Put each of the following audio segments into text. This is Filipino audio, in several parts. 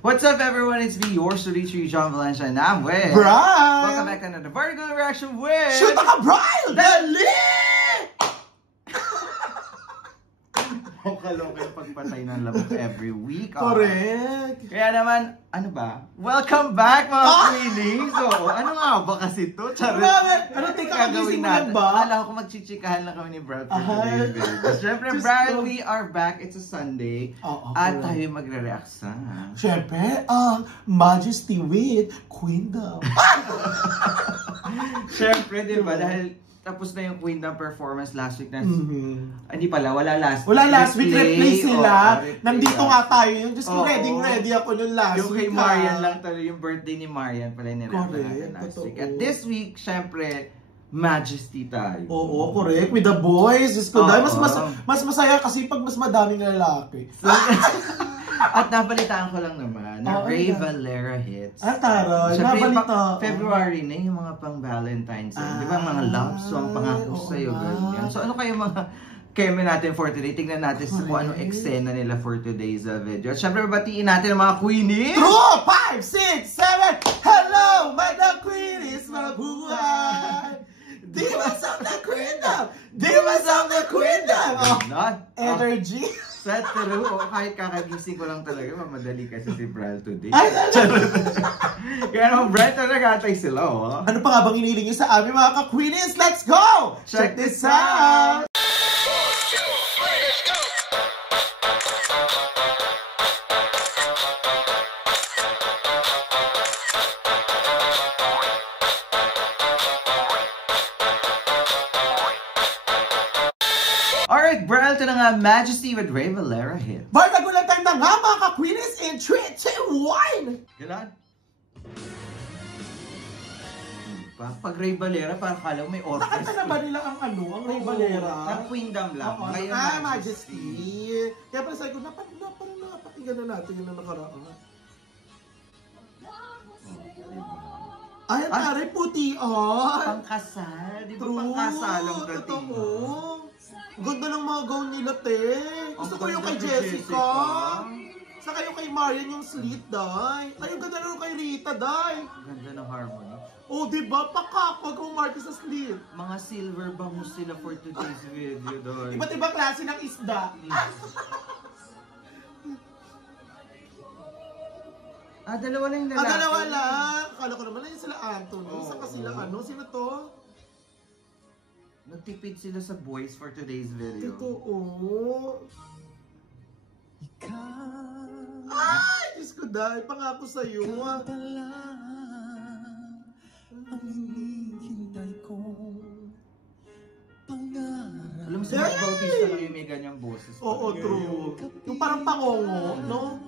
What's up, everyone? It's me, yours to reach you, John Valencia, and I'm with Brian! Welcome back to another Vertical Reaction with Shoot ka, Brian! Dali! Kaloka yung pagpatay ng lamok every week. Correct! Kaya naman, ano ba? Welcome back, mga Queenies! So, ano nga ba kasi to? Ano, teka, kagising mo lang ba? Akala ko magchichikahan lang kami ni Brad for today's video. Siyempre, Brad, we are back. It's a Sunday. At tayo magre-react sa... Siyempre, ang Majesty with Queendom. Siyempre, di ba? Dahil tapos na yung Queendom performance last week na... Hindi pala, wala last week. Wala last week, replay sila. Replay Nandito nga tayo. Yung just ko ready ako nung last yung week. Yung kay Marian lang talaga, yung birthday ni Marian pala nirap natin last totoo. week. At this week, syempre, Majesty tayo. Oo, correct. With the boys. Just ko dahil mas masaya kasi pag mas madaming lalaki. At nabalitaan ko lang naman na Ray Valera hits. Taray, nabalitaan. February na yung mga pang Valentine's. Di ba mga love song, pangako sa'yo, ganyan. So ano kayo mga keme natin for today? Tingnan natin kung anong eksena nila for today's video. At syempre, batiin natin ang mga Queenies. True! 5, 6, 7! Hello, Madam Queenies, mabuhay! Divas of the Queendom! Divas of the Queendom! Energy! Set through, kahit kakagising ko lang talaga, mamadali kasi si Brad today. Kaya naman, Brad, nag-atay sila, oh. Ano pa nga bang iniling nyo sa amin, mga ka-Queenies? Let's go! Check this out! Alright, Brad, ito na nga, Majesty with Ray Valera hit. Bar, nagulang time na nga, mga ka-Queenies, in 3, 2, 1! Ganon? Pag Ray Valera, parang kala may orchestra. Nakanta na ba nila ang Ray Valera? Ang Queendom lang. Ngayon, Majesty. Kaya pala sabi ko, napakinggan na natin yung nakaraan. Ay, ang taray puti, Pangkasal. Di ba pangkasalang dating? Ganda ng mga gown nila, te. Gusto ko yung kay Jessica. Saka yung kay Marian yung slit, day. Ay, yung ganda nung kay Rita, day. Ganda ng harmony. Oh, diba? Pakapag kung Marty sa slit. Mga silver bangus sila for today's video, day. Iba't ibang klase ng isda. Dalawa lang yung lalaki. Dalawa lang. Akala ko naman na yun sila Anthony. Saka sila sino to? Nagtipid sila sa boys for today's video. Totoo. Ay! Diyos ko dahil, pangako sa'yo. Alam mo, si Mark Bautista lang yung may ganyang boses. Oo, true. Yung parang pangongo, no?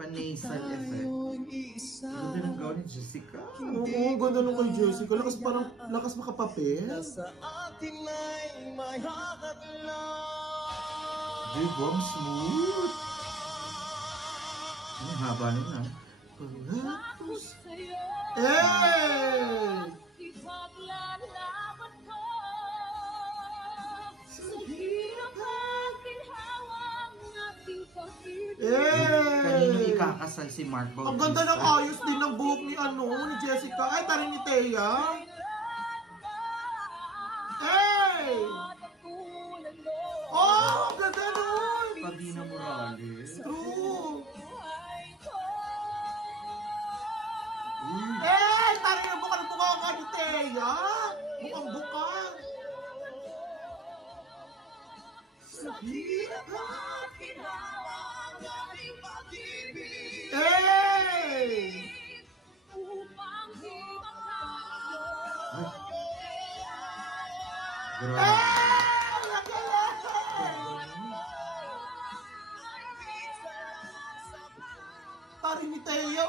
Pa-nasal effect. Ganda ng gawa ni Jessica. Oo, ganda nung kay Jessica. Lakas makapapel. Diba? Smooth. Ang haba nun, ha? Eh! Kanino ikakasal si Mark Bautista? Ang ganda ng ayos din ng buhok ni ni Jessica. Ay, tarin ni Thea. Hey! Oh, ang ganda nun! Pabina Morales. True! Eh, tarin na buka ng buka ni Thea. Bukang buka. Hey! Tarin ni Thea,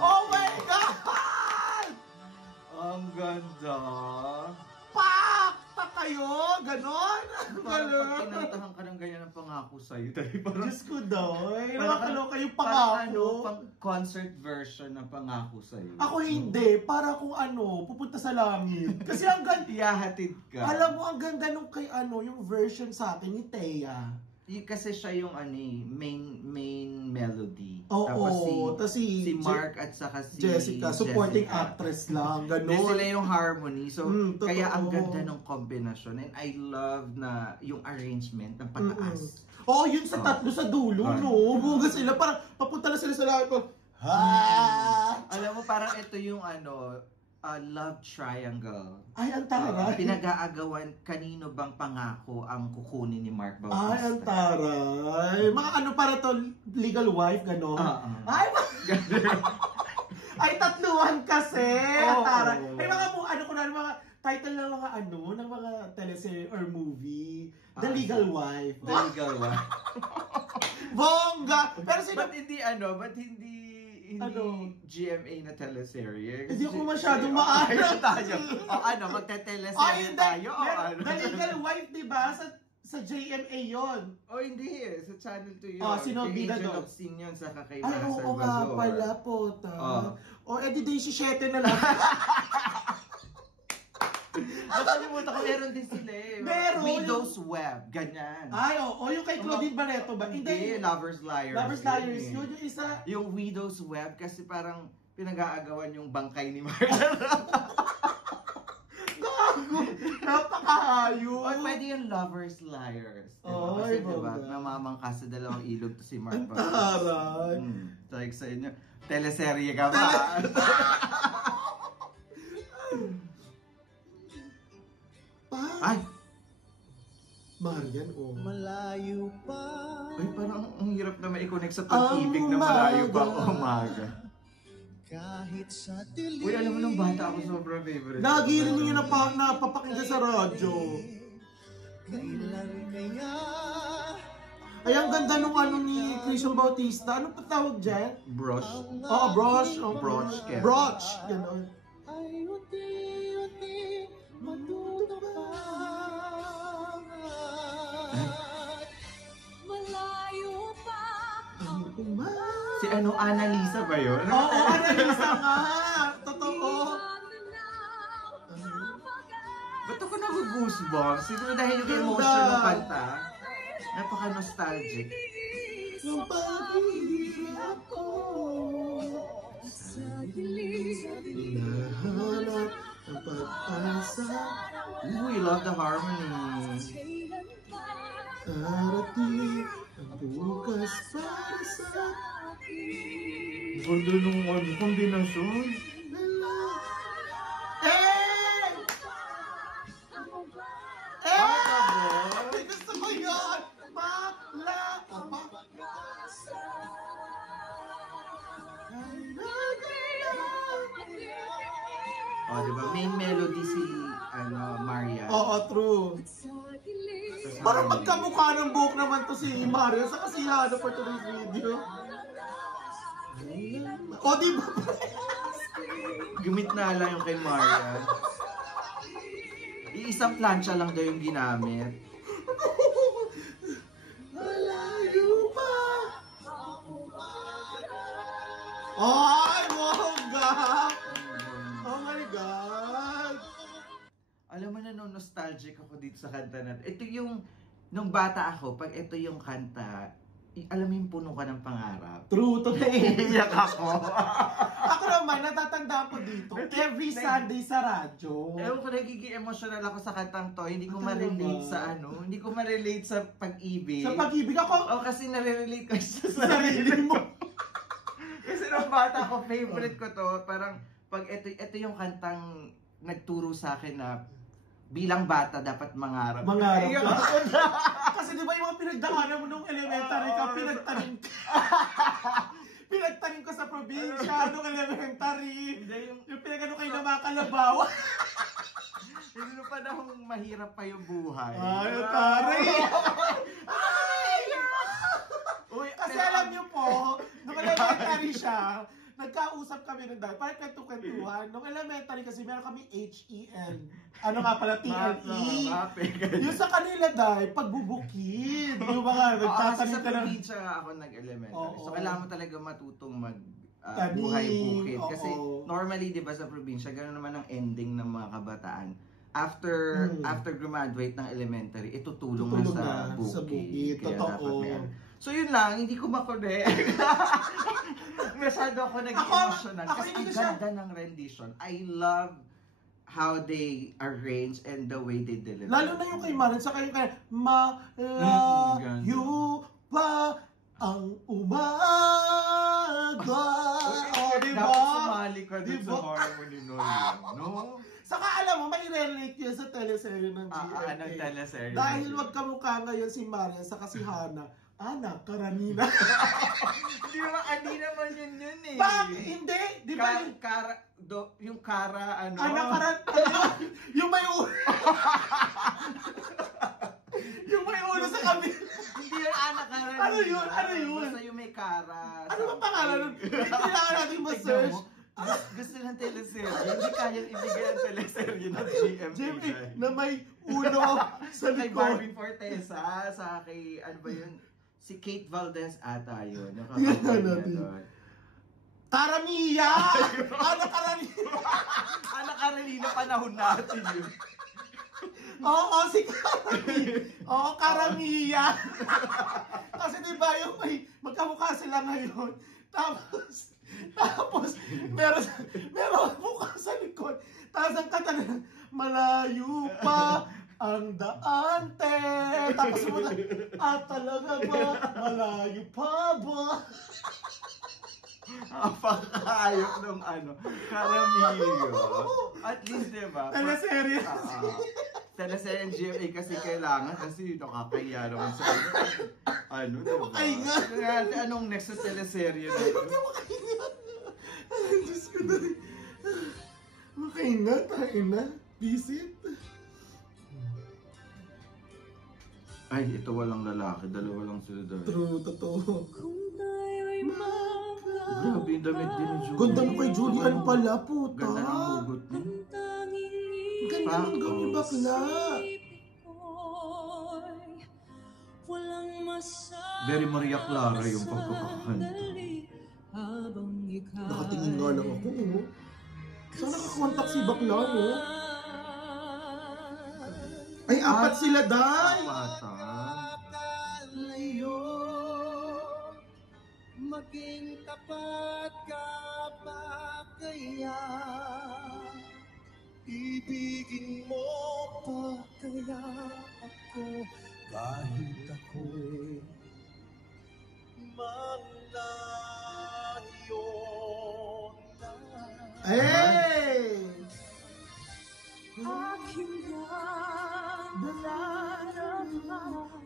Oh my God! Ang ganda. Pak kayo! Ganon! Parang pag kinantahan ka ng ganyan ang pangako sa'yo. Diyos ko daw. Nakakaloka yung pangako. pangako. Pang concert version ng pangako sa'yo. Ako hindi. Para kung pupunta sa langit. Kasi ang ganda. Iyahatid ka. Alam mo, ang ganda nung kay yung version sa akin ni Thea. Kasi siya yung main melody. Oo, Tapos si Mark at saka si Jessica, supporting actress lang, gano'n. Sila yung harmony. So, kaya ang totoo. ganda ng kombinasyon. And I love na yung arrangement ng pataas. Oo, yun sa tatlo sa dulo, no? Buga sila, parang papunta na sila sa lahat ko. Alam mo, parang ito yung love triangle. Ay, ang taray. Pinag-aagawan, kanino bang pangako ang kukunin ni Mark Bautista? Ay, ang taray. Mga ano para to, legal wife, gano'n? Ay, ay, tatluhan kasi. Ang taray. Ay, mga mga title ng mga ng mga teleserye or movie. The Legal Wife. The Legal Wife. Bongga! Pero sino... Ba't hindi GMA na teleserye? Hindi ako masyadong maaayos tayo. Magte-teleserye tayo? The Legal Wife, diba? Sa JMA yon. Hindi eh. Sa Channel 2 yun. Sino bida Agent doon? of Sin yun sa Kakaiba Ay, oo nga pala po. Edi day 17 na lang. Nakalimutan ko, meron din sila eh. Meron. Widow's Web, ganyan. Ay, yung kay Claudine Barreto ba? Hindi, Lovers Liars. Lovers Liars, yun yung isa. Yung Widow's Web, kasi parang pinag-aagawan yung bangkay ni Mark. Gago! Napakahayo! Pwede yung Lovers Liars. Ay, kasi diba, namamangka sa dalawang ilog to si Mark. Ang taray! Like sa inyo, teleserye ka ba? Ay! Marian, Malayo pa. Ay, parang ang hirap na mai-connect sa pag-ibig na malayo pa umaga. Kahit sa dilim. Uy, alam mo nung bata ako sobrang favorite. Lagi rin yung napapakinggan sa radyo. Kailan kaya? Ay, ang ganda nung ni Christian Bautista. Anong patawag dyan? Brosh. Brosh. Broch. Broch. Ganon. Ay, unti-unti matutupad. Malayo pa. Si Annalisa ba yun? Oo, Annalisa nga. Totoo. Ba't ako nag-goosebumps? Siguro dahil yung emotion ng kanta. Napaka-nostalgic. Yung pag-ibig ako. Hinahanap ang pag-asa. Ooh, I love the harmony. Darating ang bukas para sa akin. Ganda nung kombinasyon. Ay, gusto ko yun! Bakla! Diba? Main melody si Maria. Oo, true. Parang magkamukha ng buhok naman to si Mario sa kasihano for today's video. Di ba? Gumit na lang yung kay Maria. Iisang plancha lang daw yung ginamit. Malayo pa! Ay, bongga! Oh my God! Alam mo na, nostalgic ako dito sa kanta natin. Ito yung, nung bata ako, pag ito yung kanta, alam mo yung puno ka ng pangarap. True, totoo. Iiyak ako. Ako naman, natatandaan ko dito. Every Sunday sa radyo. Ewan ko, nagiging emotional ako sa kantang to. Hindi ko ma-relate sa hindi ko ma-relate sa pag-ibig. Sa pag-ibig ako. Kasi nare-relate ko sa sarili mo. Kasi nung bata ako, favorite ko to. Parang, pag ito yung kantang nagturo sa akin na bilang bata dapat mangarap. Mangarap ka? Kasi di ba yung mga pinagdaanan mo nung elementary ka, pinagtanim ko sa probinsya nung elementary. Yung pinagano kayo na mga kalabaw. Hindi nung panahong mahirap pa yung buhay. Ay, taray! Kasi alam niyo po, nung elementary siya, nagkausap kami ng dahil, parang kwentuhan. Nung elementary kasi meron kami HEN. Ano nga pala, TLE. Yung sa kanila dahil, pagbubukid. Yung mga nagtatanim ka ng... Sa probinsya ako nag-elementary. So kailangan mo talaga matutong buhay bukid. Kasi normally, di ba sa probinsya, gano'n naman ang ending ng mga kabataan. after graduate ng elementary, itutulong na sa bukid. Sa bukid, Kaya totoo. dapat may ano. So yun lang, hindi ko makonect. Masyado ako nag-emotional. Ako Kasi hindi ang ko siya- ganda ng rendition. I love how they arrange and the way they deliver. Lalo na yung kay Maren, saka yung kay Malayo pa ang umaga. Diba? Dapat sumali ka dun Diba? sa harmony nun. No? Saka alam mo, may relate yun sa teleserye ng GMA. Anong teleserye? Dahil magkamukha ngayon si Marian sa si Hana. Anak, Karanina. Hindi naman yun eh. Bakit? Hindi? Di ba? Yung Kara, ano? Anak, yung may ulo. Yung may ulo sa kami. Hindi yung anak Kara. Ano yun? Ano yun? Basta yung may Kara. Ano ba pangalan nun? Hindi kailangan natin ma-search. Gusto ng teleserye. Hindi kayang ibigay ang teleserye ng GMA. GMA na may ulo sa Kay likod. Barbie Fortesa, sa kay, ano ba yun? Si Kate Valdez ata yun. Yung Yan kakapal natin. niya doon. Karamiya! Ano Karamiya? Anak Carolina, panahon natin yun. Oo, si Karamiya. Oo, Karamiya. Kasi diba yung may magkamukha sila ngayon. Tapos meron mukha sa likod. Tapos ang kata na, malayo pa ang daan, te. Tapos mo na, talaga ba? Malayo pa ba? Apakayok ng ano, Caramillo. At least, diba? Teleserye. Teleserye ng GMA kasi kailangan kasi nakakaya naman sa ano, diba? Makahinga. Kaya anong next sa teleserye na ito? Makahinga. Ay, Diyos ko na. Makahinga, tayo na. Visit. Ay, ito walang lalaki, dalawa lang sila doon. True, totoo. Kung tayo'y Grabe yung damit din ni Julie. Ganda mo kay Julian pala, puta. Ganda ng hugot niya. Ganda ng gawin bakla. Very Maria Clara yung pagkakakanta. Nakatingin nga lang ako, oh. Saan nakakontak si bakla, no? Ay, apat sila, Day! Layo, maging tapat ka ba kaya? Ibigin mo pa kaya ako kahit ako'y malayo na? Hey! Aking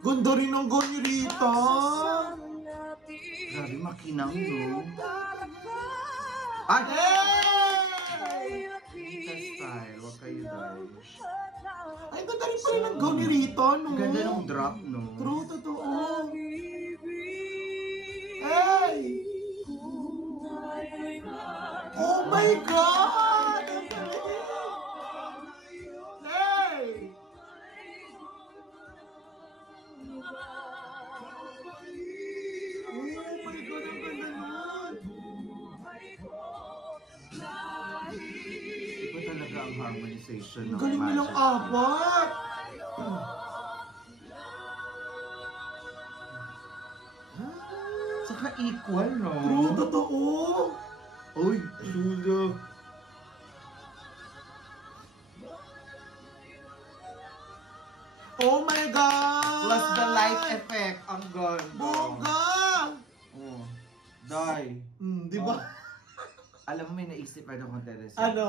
Ganda rin ang gonyo rito. Grabe, makinang, no? Ay! Style, wag kayo dahil. Ay, ganda rin pala ng gonyo rito, no? Ganda ng drop, no? True, totoo. Hey! Oh my God! Ang galing! Hey! Oh my God, ang ganda nun! Iba talaga ang harmonization ng Ang galing nilang Magic. apat! Saka equal, no? True, totoo! Uy, Julia. Oh my God! Plus the light effect. Ang ganda. Bongga! Oh. Die. Di ba? Alam mo, may naisip ako kung teleserye. Ano?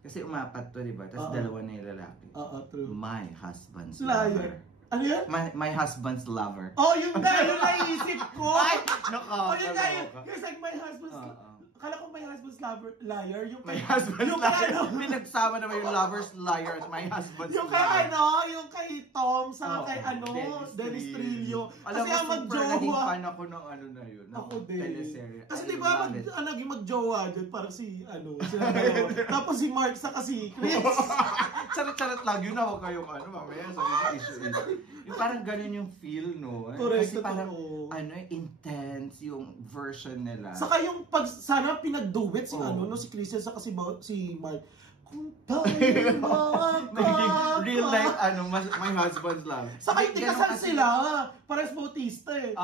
Kasi umapat to, di ba? Tapos Oo. dalawa na yung lalaki. Oo, true. My husband's Liar. lover. Ano yan? My husband's lover. Oh, yun na yung naisip ko! Ay! Oh, yun na yun! Nakakaloka. Kasi like my husband's... Oo. Akala ko my husband's lover, liar. Yung My husband's yung liar. ano, Pinagsama naman yung lover's liar at my husband's yung kay liar. ano, yung kay Tom, sa Oo, kay ano, Dennis Trillo. Alam Kasi mo, ang super naging magjowa. fan ako ng ano na yun. ng Ako din. Teleserye. Kasi I di ba, love it. naging magjowa dyan, parang si, ano, sila dalawa. Tapos si Mark sa kasi Chris. Charot-charot lang yun na, huwag kayong ano, mamaya sabi ng issue. Yung parang ganun yung feel, no? Correct, Kasi parang, totoo. ano, intense yung version nila. Saka yung pag, sana pinag-duet si Oo. ano, no, si Christian sa kasi si Mark. Kung tayo Naging real life, my husband's love. Saka hindi Ganun kasal kasi- sila. Pares bautista eh.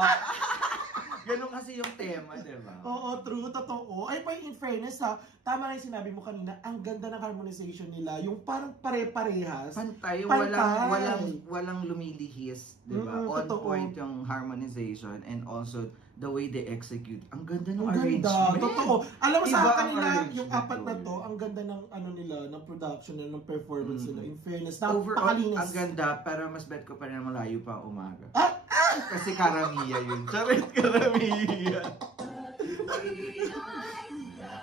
Ganun kasi yung tema, di ba? Oo, true, totoo. Ay, pa in fairness ha, tama na yung sinabi mo kanina, ang ganda ng harmonization nila, yung parang pare-parehas. Pantay, Pantay. walang lumilihis, di ba? On Totoo. point yung harmonization and also the way they execute. Ang ganda ng Ang ganda, arrangement. totoo. Alam mo Iba sa ang kanila, arrangement yung apat na doon. to, ang ganda ng nila, ng production nila, ng performance nila. In fairness, Overall, napakalinis. ang ganda, pero mas bet ko pa rin na malayo pa ang umaga. Ah! Kasi karamiya yun. Charit, karamiya.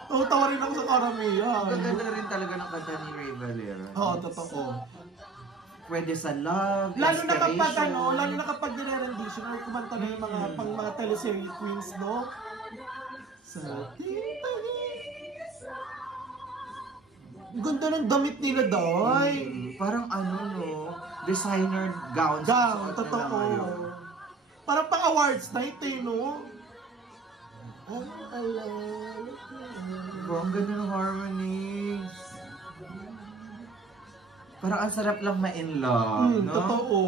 Tawa rin ako sa karamiya. Ang ganda rin talaga ng kanta ni Ray Valera. Oo, totoo. Pwede sa love, Lalo na kapag inspiration. lalo na kapag nire-rendition or kumanta na yung mga teleserye queens, no? Sa ang ganda ng damit nila, Day. Parang designer gowns. Gown, Suot nila totoo. ngayon. Parang pang-awards night, eh, no? Bro, ang ganda ng harmony. Parang ang sarap lang ma-in love, no? Totoo.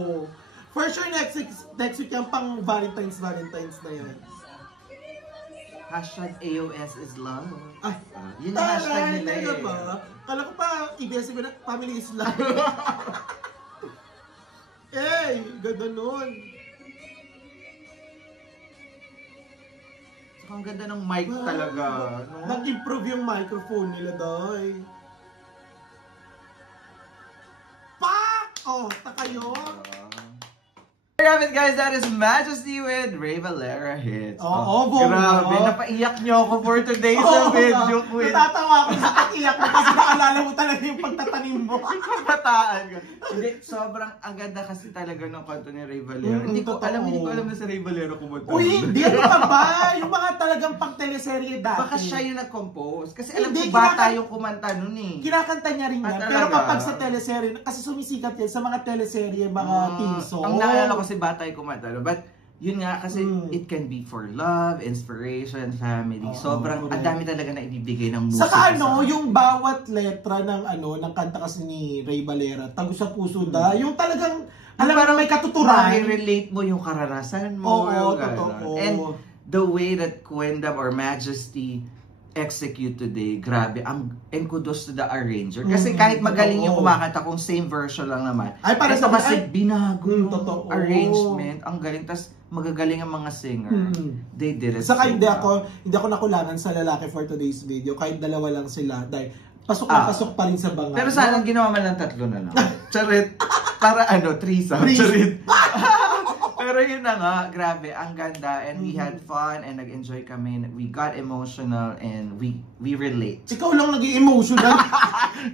For sure, next week yung pang Valentine's na yan. Hashtag AOS is love. Ay, Yun ang hashtag nila talaga eh. ba? Kala ko pa, i-guess ko na family is love. Eh, ganda nun. Saka ang ganda ng mic talaga, no? Nag-improve yung microphone nila, Day. Pak! Oh, takayo. There you have it, guys. That is Majesty with Ray Valera hits. Oo, Bong, grabe. no? Napaiyak niyo ako for today's video quiz. Natatawa ako sa pag-iyak mo kasi naalala mo talaga yung pagtatanim mo. Kabataan ko. Hindi, sobrang ang ganda kasi talaga ng kanto ni Ray Valera. Hindi ko alam na si Ray Valera kumanta. Uy, hindi. Ano ka ba? Yung mga talagang pang-teleserye dati. Baka siya yung nag-compose. Kasi alam Hindi, ko bata yung kumanta nun eh. Kinakanta niya rin yan. Ah, Pero talaga? kapag sa teleserye, kasi sumisikat yan sa mga teleserye, mga team song. Ang naalala ko si bata yung kumanta. No? But yun nga kasi it can be for love, inspiration, family. Sobrang ang dami talaga na ibibigay ng musika. Saka yung bawat letra ng kanta kasi ni Ray Valera, tago sa puso Yung talagang alam mo may katuturan. relate mo yung karanasan mo. Oo, yung totoo. And the way that Quendam or Majesty execute today, grabe. And kudos to the arranger. Kasi kahit magaling yung kumakanta kung same version lang naman. Ay, para ito sa kasi binago yung totoo. arrangement. Ang galing. Tas magagaling ang mga singer. They did it. Saka so hindi well. ako nakulangan sa lalaki for today's video. Kahit dalawa lang sila. Dahil pasok na pasok pa rin sa banga. Pero sana ginawa man ng tatlo na lang. Charit. Para threesome. Threesome. Charit. Pero yun na nga, grabe, ang ganda. And we had fun and nag-enjoy kami. We got emotional and we relate. Ikaw lang naging emotional.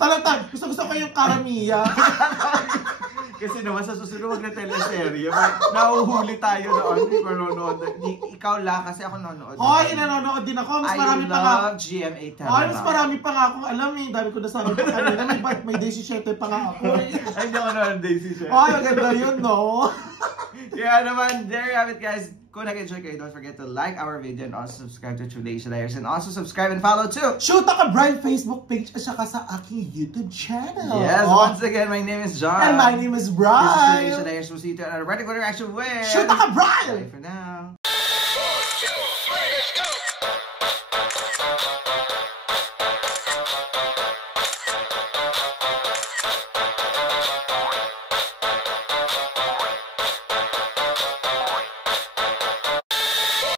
Talagang gusto ko yung karamiya. Kasi naman sa susunod na teleserye, nauhuli tayo noon. Hindi ko nanonood. Ikaw lang kasi ako nanonood. Hoy, nanonood din ako. Mas marami pa nga. I love GMA Television. Hoy, mas marami pa nga akong alam eh. Dami ko nasabi pa kanina. May day 17 pa nga ako eh. Ay, hindi ako nanonood Daisy Chef. Hoy, maganda yun, no? Kaya naman, there you have it, guys. Kung nag-enjoy kayo, don't forget to like our video and also subscribe to True Days Layers and also subscribe and follow too. Shoot ako Brian Facebook page at saka sa aking YouTube channel. Yes, once again, my name is John. And my name is This is True Brian. Days Layers. We'll see you to another radical reaction with... Shoot ako Brian. Bye for now.